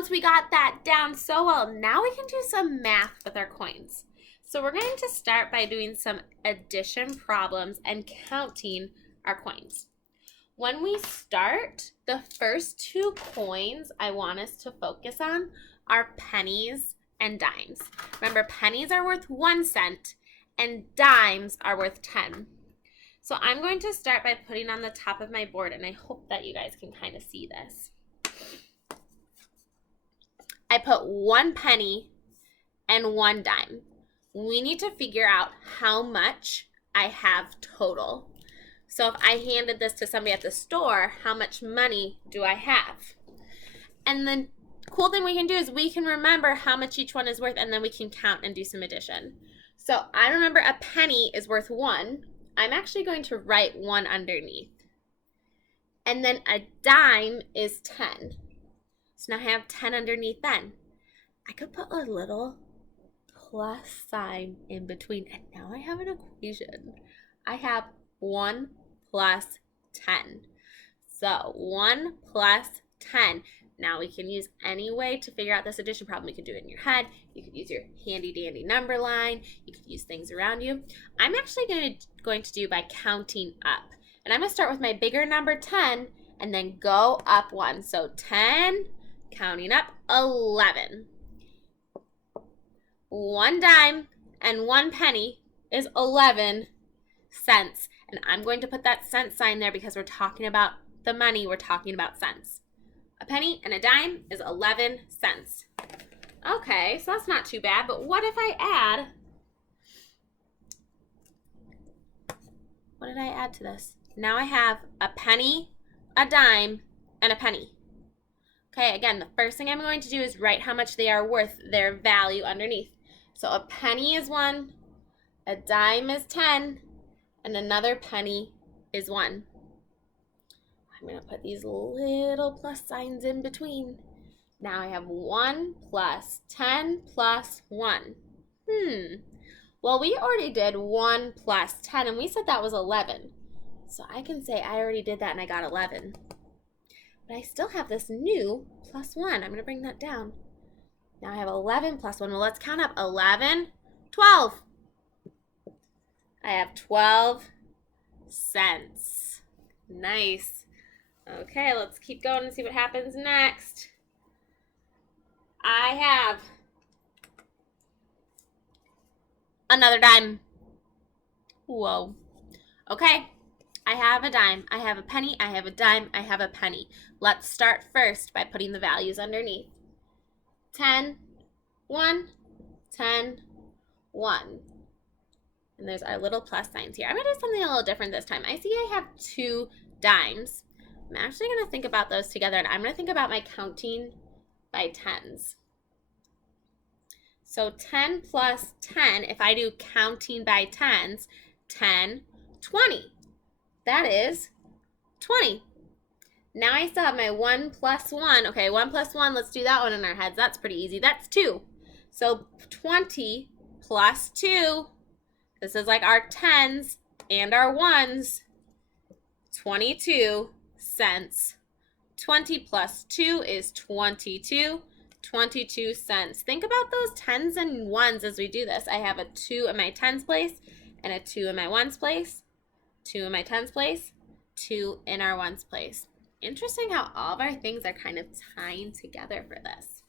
once we got that down so well, now we can do some math with our coins. So we're going to start by doing some addition problems and counting our coins. When we start, the first two coins I want us to focus on are pennies and dimes. Remember, pennies are worth 1 cent and dimes are worth 10. So I'm going to start by putting on the top of my board, and I hope that you guys can kind of see this. I put 1 penny and 1 dime. We need to figure out how much I have total. So if I handed this to somebody at the store, how much money do I have? And the cool thing we can do is we can remember how much each one is worth, and then we can count and do some addition. So I remember a penny is worth 1. I'm actually going to write 1 underneath. And then a dime is 10. So now I have 10 underneath then. I could put a little plus sign in between, and now I have an equation. I have 1 plus 10. So 1 plus 10. Now we can use any way to figure out this addition problem. You can do it in your head. You could use your handy dandy number line. You could use things around you. I'm actually going to do by counting up. And I'm going to start with my bigger number 10 and then go up 1. So 10, counting up, 11. 1 dime and 1 penny is 11 cents. And I'm going to put that cent sign there because we're talking about the money. We're talking about cents. A penny and a dime is 11 cents. Okay, so that's not too bad. But what if I add, what did I add to this? Now I have a penny, a dime, and a penny. Okay, again, the first thing I'm going to do is write how much they are worth, their value underneath. So a penny is 1, a dime is 10, and another penny is 1. I'm going to put these little plus signs in between. Now I have 1 plus 10 plus 1. Well, we already did 1 plus 10, and we said that was 11. So I can say I already did that and I got 11. But I still have this new plus 1. I'm going to bring that down. Now I have 11 plus 1. Well, let's count up. 11, 12. I have 12 cents. Nice. Okay, let's keep going and see what happens next. I have another dime. Whoa. Okay, I have a dime. I have a penny. I have a dime. I have a penny. Let's start first by putting the values underneath. 10, 1, 10, 1. And there's our little plus signs here. I'm going to do something a little different this time. I see I have 2 dimes. I'm actually going to think about those together, and I'm going to think about my counting by tens. So 10 plus 10, if I do counting by tens, 10, 20. That is 20. Now I still have my 1 plus 1. Okay, 1 plus 1, let's do that one in our heads. That's pretty easy. That's 2. So 20 plus 2, this is like our tens and our ones, 22 cents. 20 plus 2 is 22, 22 cents. Think about those tens and ones as we do this. I have a 2 in my tens place and a 2 in my ones place, 2 in my tens place, 2 in our ones place. Interesting how all of our things are kind of tying together for this.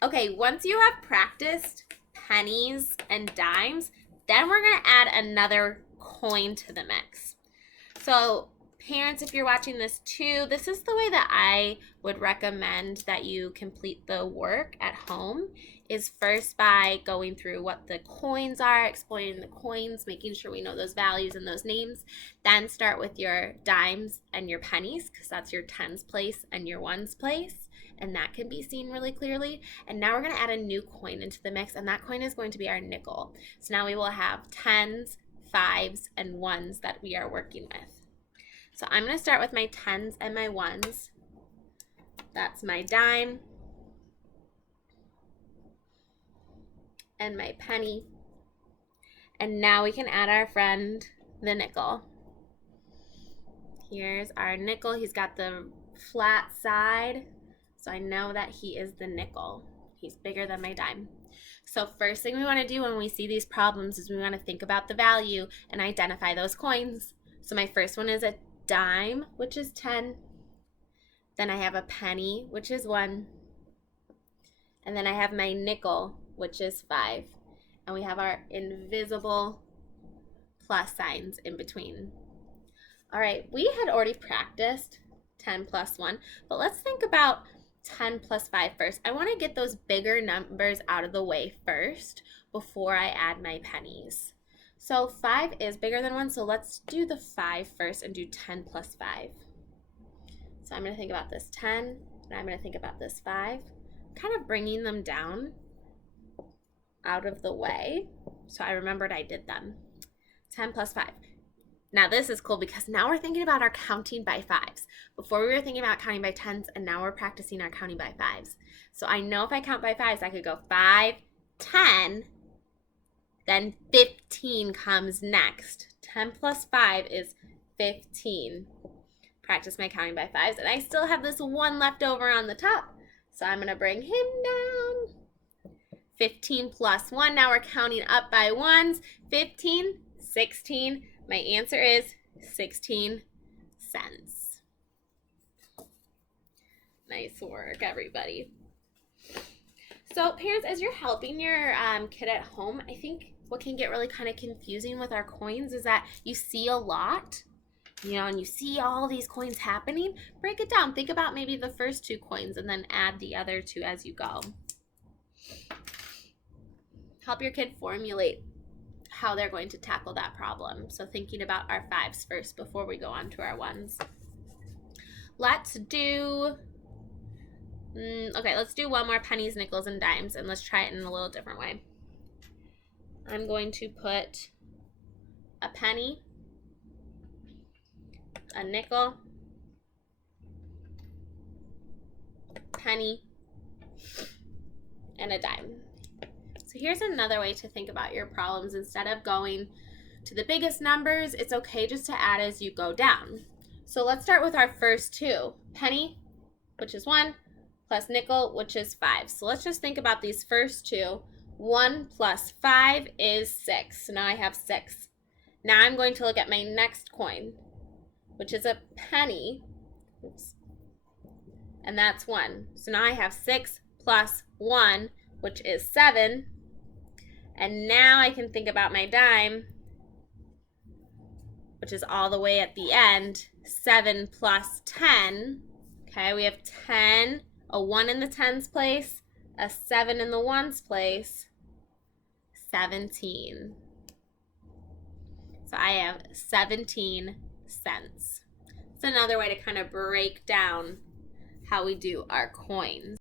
Okay, once you have practiced pennies and dimes, then we're going to add another coin to the mix. So parents, if you're watching this too, this is the way that I would recommend that you complete the work at home, is first by going through what the coins are, explaining the coins, making sure we know those values and those names. Then start with your dimes and your pennies, because that's your tens place and your ones place, and that can be seen really clearly. And now we're going to add a new coin into the mix, and that coin is going to be our nickel. So now we will have tens, fives, and ones that we are working with. So I'm going to start with my tens and my ones. That's my dime and my penny. And now we can add our friend, the nickel. Here's our nickel. He's got the flat side, So I know that he is the nickel. He's bigger than my dime. So first thing we want to do when we see these problems is we want to think about the value and identify those coins. So my first one is a dime, which is 10. Then I have a penny, which is 1. And then I have my nickel, which is 5. And we have our invisible plus signs in between. All right, we had already practiced 10 plus 1, but let's think about 10 plus 5 first. I want to get those bigger numbers out of the way first before I add my pennies. So 5 is bigger than 1, so let's do the 5 first and do 10 plus 5. So I'm going to think about this 10, and I'm going to think about this 5, kind of bringing them down out of the way. So I remembered I did them. 10 plus 5. Now this is cool because now we're thinking about our counting by 5s. Before we were thinking about counting by 10s, and now we're practicing our counting by 5s. So I know if I count by 5s, I could go 5, 10, then 15 comes next. 10 plus 5 is 15. Practice my counting by 5s, and I still have this 1 left over on the top. So I'm going to bring him down. 15 plus 1. Now we're counting up by 1s. 15, 16. My answer is 16 cents. Nice work, everybody. So parents, as you're helping your kid at home, I think what can get really kind of confusing with our coins is that you see a lot, and you see all these coins happening. Break it down. Think about maybe the first 2 coins and then add the other 2 as you go. Help your kid formulate how they're going to tackle that problem. So thinking about our 5s first before we go on to our 1s. Let's do one more pennies, nickels, and dimes, and let's try it in a little different way. I'm going to put a penny, a nickel, penny, and a dime. So here's another way to think about your problems. Instead of going to the biggest numbers, it's okay just to add as you go down. So let's start with our first 2. Penny, which is 1, plus nickel, which is 5. So let's just think about these first 2. 1 plus 5 is 6. So now I have 6. Now I'm going to look at my next coin, which is a penny. Oops. And that's 1. So now I have 6 plus 1, which is 7. And now I can think about my dime, which is all the way at the end. 7 plus 10. Okay, we have 10, a 1 in the tens place, a 7 in the ones place, 17. So I have 17 cents. It's another way to kind of break down how we do our coins.